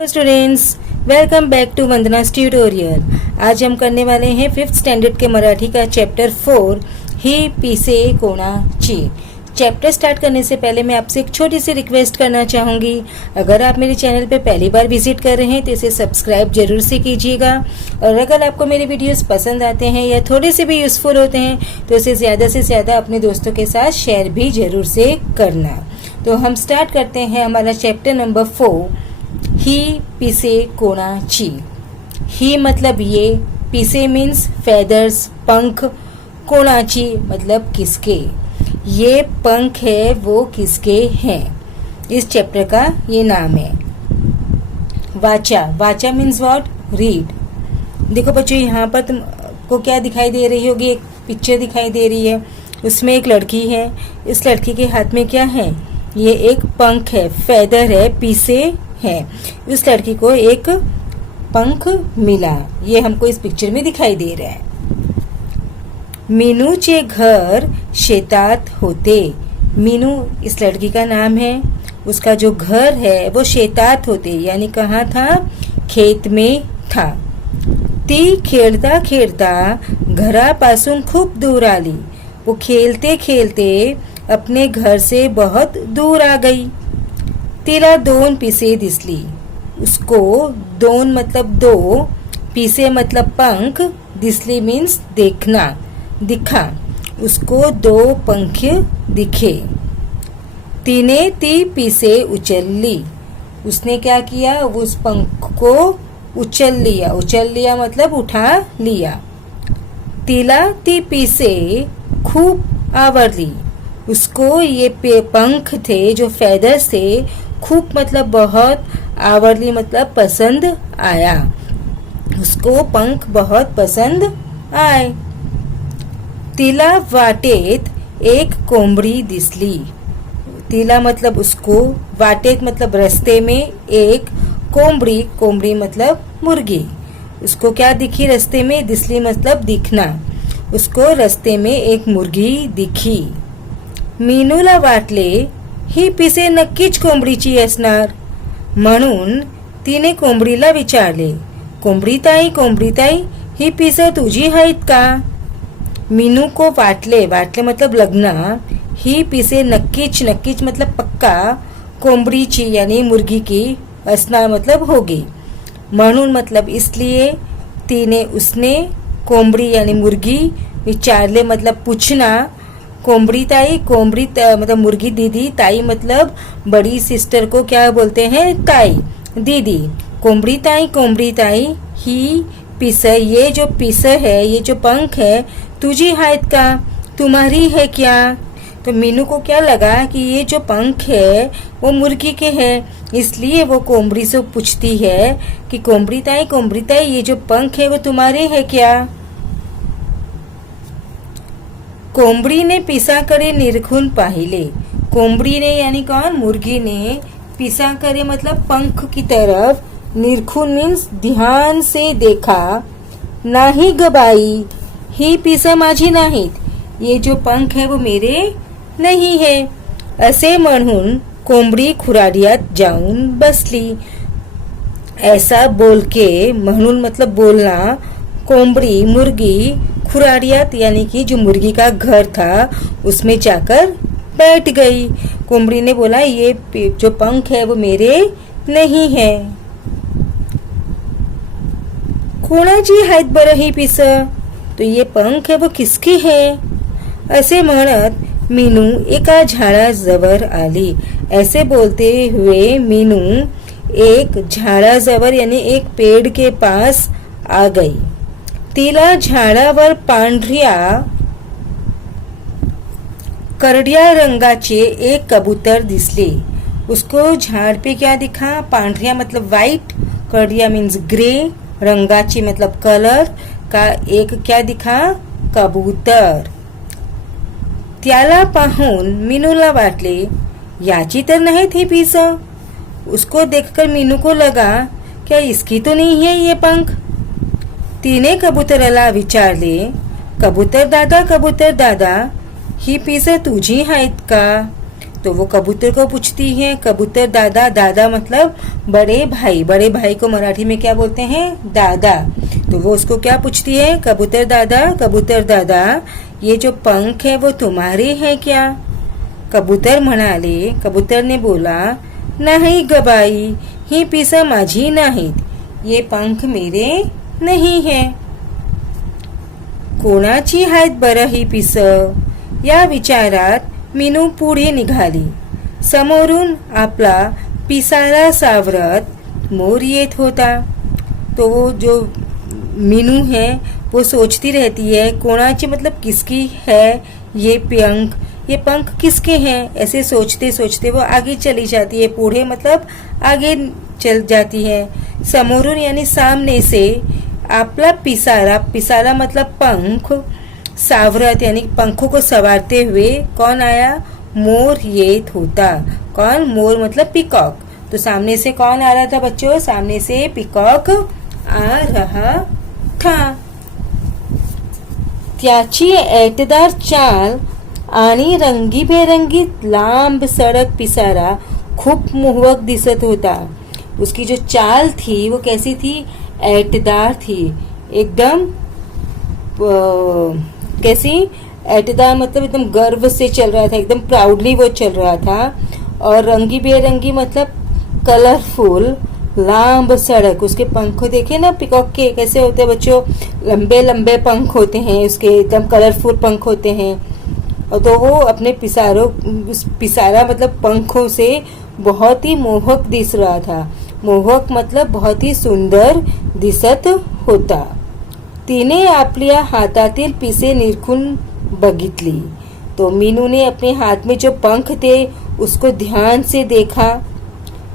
Students, welcome back to Vandana's tutorial. आज हम करने वाले हैं 5th स्टैंडर्ड के मराठी का चैप्टर 4 ही पीसे कोणाची। चैप्टर स्टार्ट करने से पहले मैं आपसे एक छोटी सी रिक्वेस्ट करना चाहूँगी। अगर आप मेरे चैनल पे पहली बार विजिट कर रहे हैं तो इसे सब्सक्राइब जरूर से कीजिएगा, और अगर आपको मेरे वीडियोस पसंद आते हैं या थोड़े से भी यूज़फुल होते हैं तो इसे ज़्यादा से ज़्यादा अपने दोस्तों के साथ शेयर भी जरूर से करना। तो हम स्टार्ट करते हैं हमारा चैप्टर नंबर 4 ही पीसे कोणाची। ही मतलब ये, पीसे मीन्स फेदर्स पंख, कोणाची मतलब किसके। ये पंख है वो किसके हैं, इस चैप्टर का ये नाम है। वाचा, वाचा मीन्स व्हाट, रीड। देखो बच्चों, यहाँ पर तुमको क्या दिखाई दे रही होगी, एक पिक्चर दिखाई दे रही है। उसमें एक लड़की है, इस लड़की के हाथ में क्या है, ये एक पंख है, फेदर है, पीसे है। उस लड़की को एक पंख मिला, ये हमको इस पिक्चर में दिखाई दे रहा है। मीनूचे घर शेतात होते। मीनू इस लड़की का नाम है। उसका जो घर है वो शेतात होते, यानी कहाँ था, खेत में था। ती खेळता खेळता घरापासून खूप दूर आली। वो खेलते खेलते अपने घर से बहुत दूर आ गई। तिला 2 पिसे दिसली। उसको 2 मतलब 2, पिसे मतलब पंख, दिसली मीन्स देखना, दिखा। उसको 2 पंख दिखे। तिने ती पिसे उचलली। उसने क्या किया, उस पंख को उचल लिया। उचल लिया मतलब उठा लिया। तिला ती पिसे खूप आवडली। उसको ये पंख थे जो फेदर्स थे, खूब मतलब बहुत, आवडली मतलब पसंद आया। उसको पंख बहुत पसंद आए। तिला वाटेत एक कोंबडी दिसली। तिला मतलब उसको, वाटेत मतलब रस्ते में, एक कोंबडी, कोंबडी मतलब मुर्गी। उसको क्या दिखी रस्ते में, दिसली मतलब दिखना। उसको रस्ते में एक मुर्गी दिखी। मीनूला वाटले ही पिसे नक्कीच कोंबडीची असणार, म्हणून तिने कोंबडीला विचारले, कोंबडी ताई ही पिसं तुझी आहेत का। मीनू को वाटले, वाटले मतलब लगना, ही पिसे नक्कीच, नक्कीच मतलब पक्का, कोंबडीची यानी मुर्गी की, असणार मतलब होगी, म्हणून मतलब इसलिए, तिने उसने, कोंबडी यानी मुर्गी, विचारले मतलब पूछना, कोंबड़ी ताई, मतलब मुर्गी दीदी, ताई मतलब बड़ी सिस्टर को क्या बोलते हैं, ताई, दीदी। कोंबड़ी ताई ही पिस, ये जो पिस है, ये जो पंख है, तुझी आहेत का, तुम्हारी है क्या। तो मीनू को क्या लगा कि ये जो पंख है वो मुर्गी के हैं, इसलिए वो कोंबड़ी से पूछती है कि कोंबड़ी ताई ये जो पंख है वो तुम्हारे है क्या। कोंबडीने पिसाकडे निरखून पाहिले। कोंबडी ने यानी कौन, मुर्गी ने, पिसाकडे मतलब पंख की तरफ, निरखून मीन्स ध्यान से देखा। नाही ग बाई, ही पिसं माझी नाहीत, ये जो पंख है वो मेरे नहीं है, असे म्हणून कोंबडी खुराडियात जाऊन बसली। ऐसा बोल के, म्हणून मतलब बोलना, कोंबड़ी मुर्गी खुराड़ियात यानी कि जो मुर्गी का घर था उसमें जाकर बैठ गई। कोंबड़ी ने बोला ये जो पंख है वो मेरे नहीं है। कोणाची आहेत बरं ही पिस, तो ये पंख है वो किसकी है, असे म्हणत मीनू एका झाडाजवळ आली। ऐसे बोलते हुए मीनू एक झाडाजवळ यानी एक पेड़ के पास आ गई। तिला झाडावर पांढऱ्या करड्या रंगाचे एक कबूतर दिसले। उसको झाड़ पे क्या दिखा, पांढऱ्या मतलब वाइट, करड्या मीन्स ग्रे, रंगाची मतलब कलर का एक क्या दिखा, कबूतर। त्याला पाहून मीनूला वाटले याची तर नहीं थी पिस। उसको देखकर मीनू को लगा क्या इसकी तो नहीं है ये पंख। तिने कबूतराला विचारले, कबूतर दादा ही पिसं तुझी आहेत का। तो वो कबूतर को पूछती है, कबूतर दादा, दादा मतलब बड़े भाई, बड़े भाई को मराठी में क्या बोलते हैं, दादा। तो वो उसको क्या पूछती है, कबूतर दादा ये जो पंख है वो तुम्हारे हैं क्या? कबूतर म्हणाले, कबूतर ने बोला, नाही ग बाई, ही पिसं माझी नाहीत, ये पंख मेरे नहीं है. कोणाची आहेत बरं ही पिसं? या विचारात मीनू पुढे निघाली. समोरून आपला पिसारा सावरत मोर येत होता. तो वो जो मीनू है वो सोचती रहती है, कोणाची मतलब किसकी है ये पंख किसके हैं? ऐसे सोचते सोचते वो आगे चली जाती है. पुढे मतलब आगे चल जाती है. समोरून यानी सामने से आपला पिसारा मतलब पंख, सावरत यानी पंखों को सवारते हुए कौन आया? मोर येत होता. कौन? मोर मतलब पिकॉक. तो सामने से कौन आ रहा था बच्चों? सामने से पिकॉक आ रहा था. त्याची ऐटदार चाल आणि रंगीबेरंगी लांब सडक पिसारा खूप मोहक दिसत होता. उसकी जो चाल थी वो कैसी थी? ऐटदार थी, एकदम कैसी? ऐटदार मतलब एकदम गर्व से चल रहा था, एकदम प्राउडली वो चल रहा था. और रंगी बेरंगी मतलब कलरफुल. लांब सड़क, उसके पंख देखे ना पिकॉक के कैसे होते हैं बच्चों? लंबे लंबे पंख होते हैं उसके, एकदम कलरफुल पंख होते हैं. और तो वो अपने पिसारा मतलब पंखों से बहुत ही मोहक दिस रहा था. मोहक मतलब बहुत ही सुंदर दिसत होता. तिने आपल्या हातातील पिसे निरखून बघितली. तो मीनू ने अपने हाथ में जो पंख थे उसको ध्यान से देखा.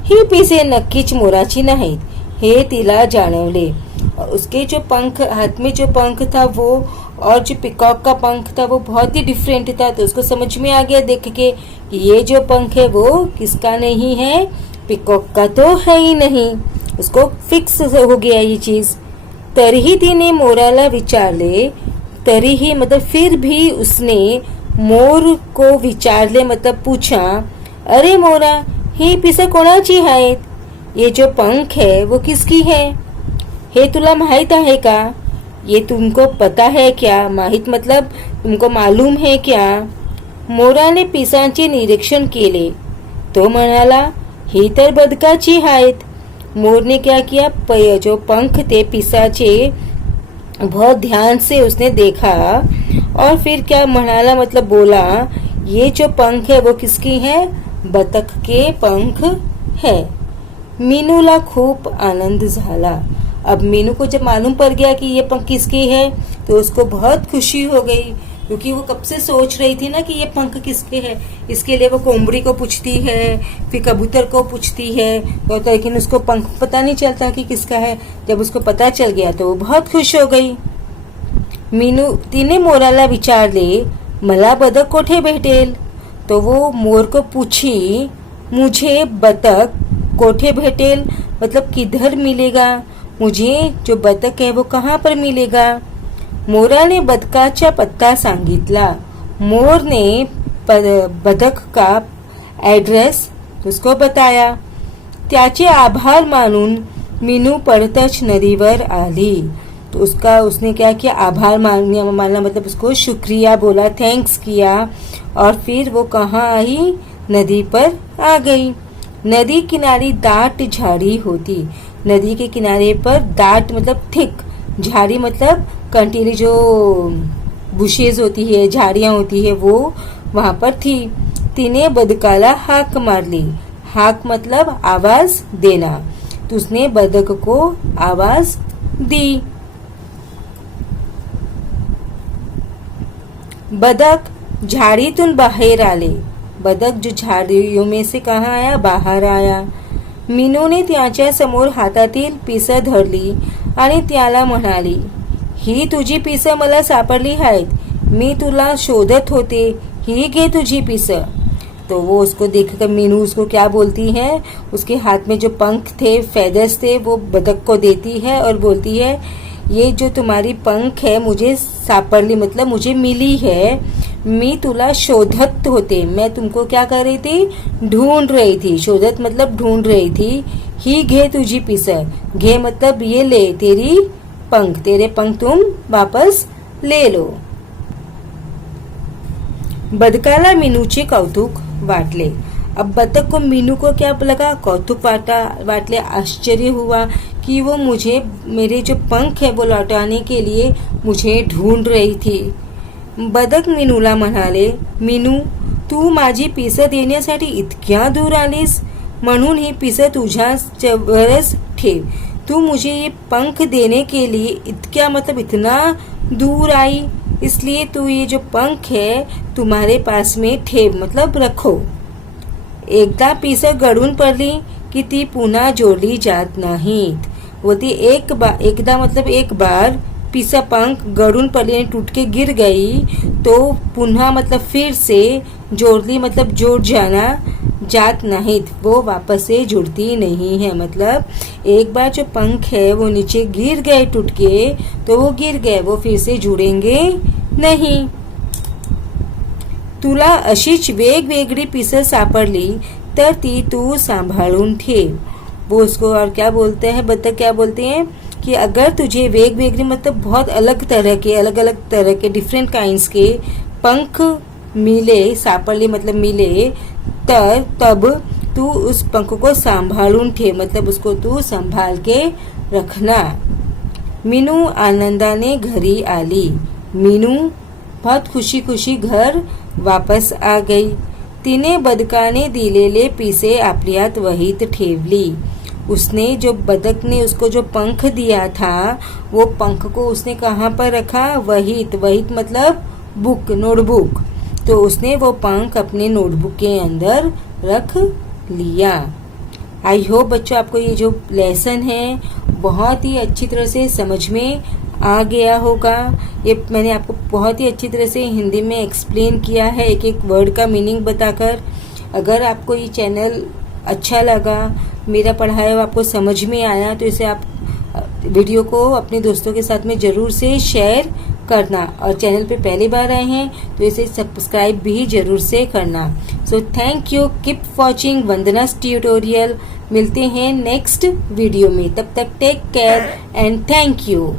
ही पिसे नक्कीच मोराची नाहीत हे तिला जाणवले. उसके जो पंख, हाथ में जो पंख था वो और जो पिकॉक का पंख था वो बहुत ही डिफरेंट था. तो उसको समझ में आ गया देख के कि ये जो पंख है वो किसका नहीं है? पिकॉक का तो है ही नहीं. उसको फिक्स हो गया ये चीज. तरीही तिने मोराला विचारले. तरीही मतलब फिर भी उसने मोर को विचारले मतलब पूछा, अरे मोरा, ही पिसं कोणाची आहेत? ये जो पंख है वो किसकी है? हे तुला माहित आहे का? ये तुमको पता है क्या? माहित मतलब तुमको मालूम है क्या? मोराने पिसांचे निरीक्षण केले. तो म्हणाला, ही तर बदकाची आहेत. मोर ने क्या किया? जो पंख थे पिसाचे बहुत ध्यान से उसने देखा और फिर क्या म्हणाला मतलब बोला, ये जो पंख है वो किसकी है? बतख के पंख है. मीनूला खूप आनंद झाला. अब मीनू को जब मालूम पड़ गया कि ये पंख किसकी है तो उसको बहुत खुशी हो गई, क्योंकि वो कब से सोच रही थी ना कि ये पंख किसके है. इसके लिए वो कोमड़ी को पूछती है, फिर कबूतर को पूछती है, तो लेकिन उसको पंख पता नहीं चलता कि किसका है. जब उसको पता चल गया तो वो बहुत खुश हो गई. मीनू तिने मोराला विचारले, मला बदक कोठे भेटेल? तो वो मोर को पूछी, मुझे बतख कोठे भेटेल मतलब किधर मिलेगा? मुझे जो बतख है वो कहाँ पर मिलेगा? मोराने बदकाचा पत्ता सांगितला. मोर ने बदक का एड्रेस उसको बताया. त्याचे आभार मानून मीनू पडतच नदीवर आली. तो उसने क्या किया? आभार मानना मतलब उसको शुक्रिया बोला, थैंक्स किया. और फिर वो कहाँ आई? नदी पर आ गई. नदी किनारे दाट झाड़ी होती. नदी के किनारे पर दाट मतलब थिक, झाड़ी मतलब कंटीली जो बुशेज होती है, झाड़ियां होती है, वो वहां पर थी. तिने बदकाला हाक मारली. हाक मतलब आवाज देना. तो उसने बदक को आवाज दी. बदक झाडीतून बाहेर आले. बदक जो झाड़ियों में से कहाँ आया? बाहर आया. मीनूने त्याच्या समोर हातातील पिसं धरली आणि त्याला म्हणाली, ही तुझी पिसं मला सापडली आहेत. मी तुला शोधत होते. ही घे तुझी पिसं. तो वो उसको देखकर मीनू उसको क्या बोलती है? उसके हाथ में जो पंख थे, फेदर्स थे, वो बदक को देती है और बोलती है, ये जो तुम्हारी पंख है मुझे सापड़ली मतलब मुझे मिली है. मी तुला शोधत होते, मैं तुमको क्या कर रही थी, ढूंढ रही थी। शोधत मतलब ढूंढ रही थी। ही घे तुझी पिसं, घे मतलब ये ले तेरी पंख, तेरे पंख तुम वापस ले लो। बदकाला मीनूचे कौतुक वाटले। अब बतख को मीनू को क्या लगा, कौतुक वाटले, आश्चर्य हुआ कि वो मुझे, मेरे जो पंख है वो लौटाने के लिए मुझे ढूंढ रही थी। बदक मीनूला म्हणाले, मीनू तू माझी पिसं देण्यासाठी इतक्या दूर आलीस, म्हणून ही पिसं तुझ्यावरच ठेव। तू मुझे ये पंख देने के लिए इतक्या मतलब इतना दूर आई, इसलिए तू ये जो पंख है तुम्हारे पास में ठेव मतलब रखो। एकदा पिसं गळून पडली की ती पुन्हा जोडली जात नाहीत। वो ती एकदा मतलब एक बार पिसं पंख गळून पडली आणि टूट के गिर गई तो पुन्हा मतलब फिर से जोड़ली मतलब जोड़ जाना जात नाहीत, वो वापस से जुड़ती नहीं है। मतलब एक बार जो पंख है वो नीचे गिर गए टूट के तो वो गिर गए, वो फिर से जुड़ेंगे नहीं। तुला अशीच वेगवेगळी पिसं सापडली तर ती तू सांभाळून ठेव। वो उसको और क्या बोलते हैं, बतख क्या बोलते हैं कि अगर तुझे वेगवेगळे मतलब बहुत अलग अलग तरह के डिफरेंट काइंड्स के पंख मिले, सापडले मतलब मिले, तब तू उस पंख को संभालून ठेव मतलब उसको तू संभाल के रखना। मीनू आनंदाने घरी आली। मीनू बहुत खुशी खुशी घर वापस आ गई। तिने बदकाने दिलेले पिसे आपल्यात वहीत ठेवली। उसने जो बदक ने उसको जो पंख दिया था वो पंख को उसने कहाँ पर रखा, वहीत, वहीत मतलब बुक, नोटबुक। तो उसने वो पंख अपने नोटबुक के अंदर रख लिया। आई होप बच्चों आपको ये जो लेसन है बहुत ही अच्छी तरह से समझ में आ गया होगा। ये मैंने आपको बहुत ही अच्छी तरह से हिंदी में एक्सप्लेन किया है, एक एक वर्ड का मीनिंग बताकर। अगर आपको ये चैनल अच्छा लगा, मेरा पढ़ाया हुआ आपको समझ में आया, तो इसे आप वीडियो को अपने दोस्तों के साथ में ज़रूर से शेयर करना। और चैनल पे पहली बार आए हैं तो इसे सब्सक्राइब भी ज़रूर से करना। So thank you, keep watching Vandana's tutorial. मिलते हैं नेक्स्ट वीडियो में, तब तक take care and thank you.